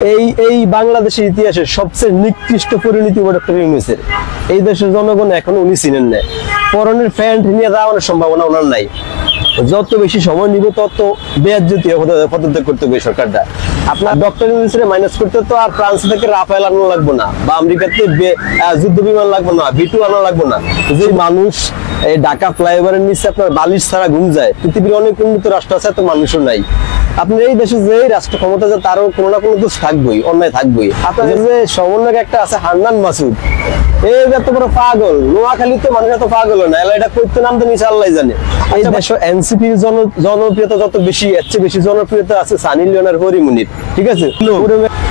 এই এই বাংলাদেশের ইতিহাসে সবচেয়ে নিকৃষ্ট পরিণতি ডক্টর ইউনূসের। এই দেশের জনগণ এখনো উনি চিনেন না। পরনের প্যান্ট নিয়ে যাওয়ার সম্ভাবনা ওনার নাই। যত বেশি সময় নিবে তত বেয়াজ্জতি পদত্যাগ করতে হবে সরকারটা। আপনার ডক্টর ইউনূসের মাইনাস করতে তো আর ফ্রান্স থেকে রাফেল আনানো লাগবে না, বা আমেরিকাতে যুদ্ধ বিমান লাগবে না, B2 আনানো লাগবে না। যে মানুষ এই ঢাকা ফ্লাইওভারের নিচে আপনার বালিশ ছাড়া ঘুম যায়, পৃথিবীর অনেক উন্নত রাষ্ট্র আছে, এত মানুষও নাই। আপনার এই দেশে যে রাষ্ট্র ক্ষমতা আছে তারও কোনো না কোনো দোষ থাকবেই, অন্যায় থাকবেই। আপনার যে সমন্বয়ক একটা আছে হান্নান মাসুদ, এই এত বড় পাগল। নোয়াখালীতে মানুষ এত পাগল না, এটা করতে নামতে নিচে আল্লাহ জানে। এই দেশ এনসিপির জনপ্রিয়তা যত বেশি, এর চেয়ে বেশি জনপ্রিয়তা আছে সানি লিওনের হরিমুনির। ঠিক আছে,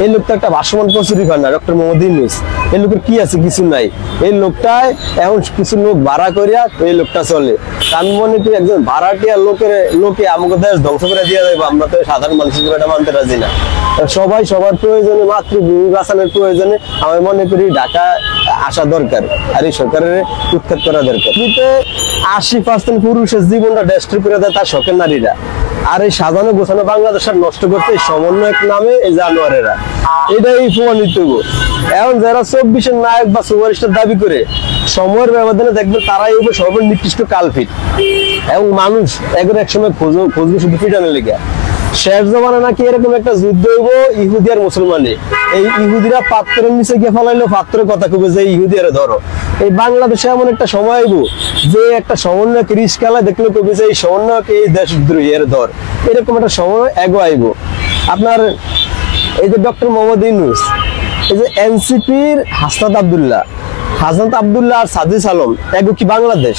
এই লোকটা একটা ভাসমান কচুরি খান না, ডক্টর মোহাম্মদ ইউনূস। এই লোকের কি আছে? কিছু নাই। এই লোকটায় এখন কিছু লোক ভাড়া করিয়া এই লোকটা চলে। আমি মনে করি একজন ভাড়াটিয়া লোকে আমাকে দেশ ধ্বংস করে দিয়ে যাবো, আমরা তো সাধারণ মানুষের এটা মানতে রাজি না। সবাই সবার প্রয়োজনে, মাতৃভূমি বাঁচানোর প্রয়োজনে আমি মনে করি ঢাকা আসা দরকার, আর এই সরকারের উৎখাত করা দরকার। 80% পুরুষের জীবনটা ডেস্ট্রয় করে দেয় তার শখের নারীরা। আর এই সাজানো গোছানো বাংলাদেশের নষ্ট করতে সমন্বয়ক নামে এই জানোয়ারেরা, এটাই প্রমাণিত। এখন যারা 24-এর নায়ক বা সুপারস্টার দাবি করে, সময়ের ব্যবধানে দেখবেন তারাই হবে সর্বনিকৃষ্ট কালপিট। এবং মানুষ এক সময় খুঁজবে শুধু পিটানের লেগে। শেষ জমানে নাকি এরকম একটা যুদ্ধ হইব ইহুদি আর মুসলমানে। এই ইহুদিরা পাত্রের নিচে গিয়ে ফেলাইলো, পাত্রের কথা কবে যে ইহুদিরা ধরো। এই বাংলাদেশে এমন একটা সময় আইব যে একটা সমন্বয়ক রিস্কালা দেখলে কবে যে এই সমন্বয়ক এই দেশদ্রোহী এর ধর, এরকম একটা সময় এগো আইব। আপনার এই যে ডক্টর মোহাম্মদ ইউনূস, এই যে এনসিপির হাসনাত আব্দুল্লাহ আর সাদিস আলম, এগো কি বাংলাদেশ?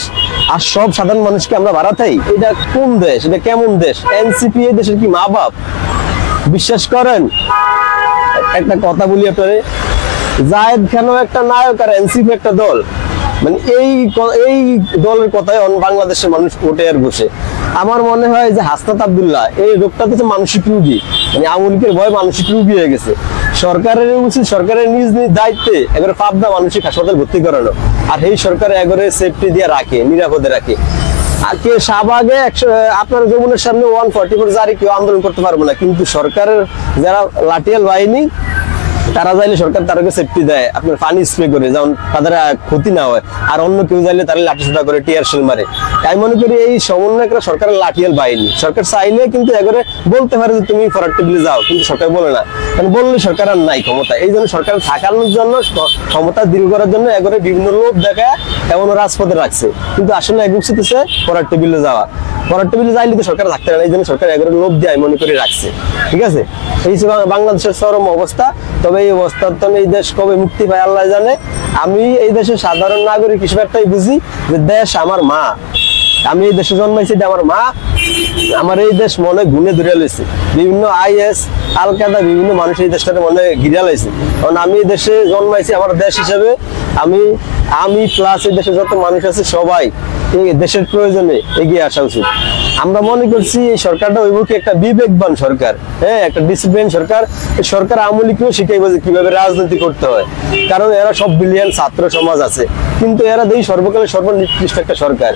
আর সব সাধারণ মানুষকে আমরা বাড়াতাই? এটা কোন দেশ? এটা কেমন দেশ? এনসিপি এই দেশের কি মা বাপ? বিশ্বাস করেন, একটা কথা বলি আপনারে, জায়েদ খানও একটা নায়ক আর এনসিপি একটা দল। মানে এই দলের কথায় বাংলাদেশের মানুষ ওঠে আর বসে। আমার মনে হয় যে হাসনাত আব্দুল্লাহ এই রোগটা তো মানসিক রোগী, মানে আওয়ামী লীগের ভয় মানসিক রোগী হয়ে গেছে। সরকারের উচিত সরকারের নিজ দায়িত্বে এবারে পাবনা মানসিক হাসপাতাল ভর্তি করানো, আর এই সরকার এবারে সেফটি দিয়ে রাখে, নিরাপদে রাখে। আর কে শাহবাগে আপনার যমুনের সামনে 144 জারি কেউ আন্দোলন করতে পারবো না, কিন্তু সরকারের যারা লাঠিয়াল বাহিনী তারা চাইলে সরকার তাদেরকে সেফটি দেয়, আপনার পানি স্প্রে করে, যেমন তাদের ক্ষতি না হয়। আর অন্য কেউ চাইলে তারা লাঠিসোঁটা করে, টিয়ার শেল মারে। আমি মনে করি এই সমন্বয়করা সরকারের লাঠিয়াল বাহিনী। সরকার চাইলে কিন্তু এবারে বলতে পারে যে তুমি ফরওয়ার্ড টেবিলে যাও, কিন্তু সরকার বলে না, কারণ বললে সরকার আর নাই ক্ষমতা। এই জন্য সরকার থাকানোর জন্য, ক্ষমতা দৃঢ় করার জন্য এবারে বিভিন্ন লোক দেখা এমন রাজপথে রাখছে, কিন্তু আসলে এক উচিতেছে ফরওয়ার্ড টেবিলে যাওয়া। ফরওয়ার্ড টেবিলে যাইলে তো সরকার থাকতে পারে না, এই জন্য সরকার এবারে লোভ দিয়ে আমি মনে করি রাখছে। ঠিক আছে, এই বাংলাদেশের চরম অবস্থা। তবে এই অবস্থার তো এই দেশ কবে মুক্তি পায় আল্লাহ জানে। আমি এই দেশের সাধারণ নাগরিক হিসেবে একটাই বুঝি যে দেশ আমার মা। আমি এই দেশে জন্মাইছি, আমার মা। আমার এই দেশ মনে গুনে ধরে লইছে, বিভিন্ন IS আল কায়দা বিভিন্ন মানুষ এই দেশটাতে মনে ঘিরা লাইছে। কারণ আমি এই দেশে জন্মাইছি, আমার দেশ হিসেবে আমি প্লাস এই দেশে যত মানুষ আছে সবাই এই দেশের প্রয়োজনে এগিয়ে আসা উচিত। আমরা মনে করছি এই সরকারটা ওই মুখে একটা বিবেকবান সরকার, হ্যাঁ, একটা ডিসিপ্লিন সরকার। এই সরকার আওয়ামী লীগকেও শিখাইব যে কিভাবে রাজনীতি করতে হয়, কারণ এরা সব বিলিয়ন ছাত্র সমাজ আছে, কিন্তু এরা দেখি সর্বকালে সর্বনিকৃষ্ট একটা সরকার।